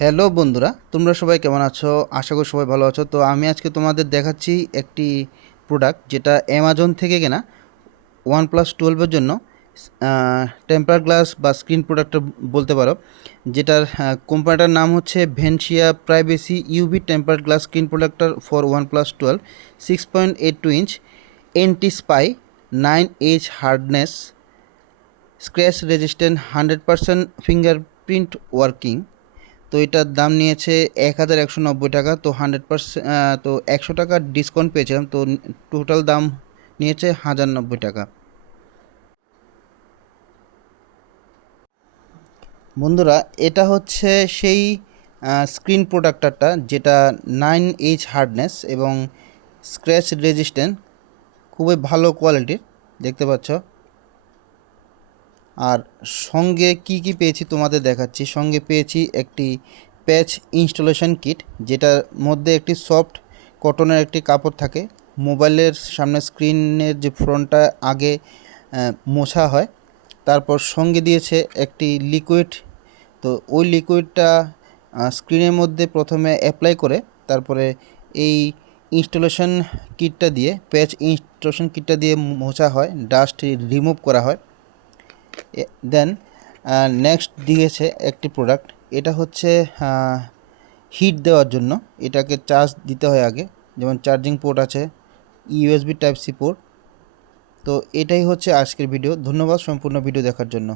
Hello বন্ধুরা, তোমরা সবাই কেমন আছো? আশা করি সবাই ভালো আছো। তো আমি আজকে তোমাদের দেখাচ্ছি একটি প্রোডাক্ট যেটা অ্যামাজন থেকে কেনা OnePlus 12-এর জন্য টেম্পার গ্লাস বা স্ক্রিন প্রোডাক্টর বলতে পারো। যেটার কোম্পানিটার নাম হচ্ছে ভেনশিয়া privacy UV temper glass screen protector for OnePlus 12 6.82 inch anti spy 9H hardness scratch resistant 100% fingerprint working. তো এটার দাম নিয়েছে 1190 টাকা। তো 100%, তো 100 টাকার ডিসকাউন্ট পেয়েছিলাম, তো টোটাল দাম নিয়েছে 1090 টাকা। বন্ধুরা, এটা হচ্ছে সেই স্ক্রিন প্রোটেক্টরটা যেটা 9H হার্ডনেস এবং স্ক্র্যাচ রেজিস্ট্যান্ট, খুবই ভালো কোয়ালিটির, দেখতে পাচ্ছ। আর সঙ্গে কি কি পেয়েছি তোমাদের দেখাচ্ছি। সঙ্গে পেয়েছি একটি প্যাচ ইনস্টলেশন কিট, যেটার মধ্যে একটি সফট কটনের একটি কাপড় থাকে। মোবাইলের সামনে স্ক্রিনের যে ফ্রন্টটা আগে মোছা হয়, তারপর সঙ্গে দিয়েছে একটি লিকুইড। তো ওই লিকুইডটা স্ক্রিনের মধ্যে প্রথমে অ্যাপ্লাই করে তারপরে এই ইনস্টলেশন কিটটা দিয়ে, প্যাচ ইনস্টলেশন কিটটা দিয়ে মোছা হয়, ডাস্ট রিমুভ করা হয়। দেন নেক্সট দিয়েছে একটি প্রোডাক্ট। এটা হচ্ছে হিট দেওয়ার জন্য। এটাকে চার্জ দিতে হয় আগে, যেমন চার্জিং পোর্ট আছে, ইউএসবি টাইপ সি পোর্ট। তো এটাই হচ্ছে আজকের ভিডিও। ধন্যবাদ সম্পূর্ণ ভিডিও দেখার জন্য।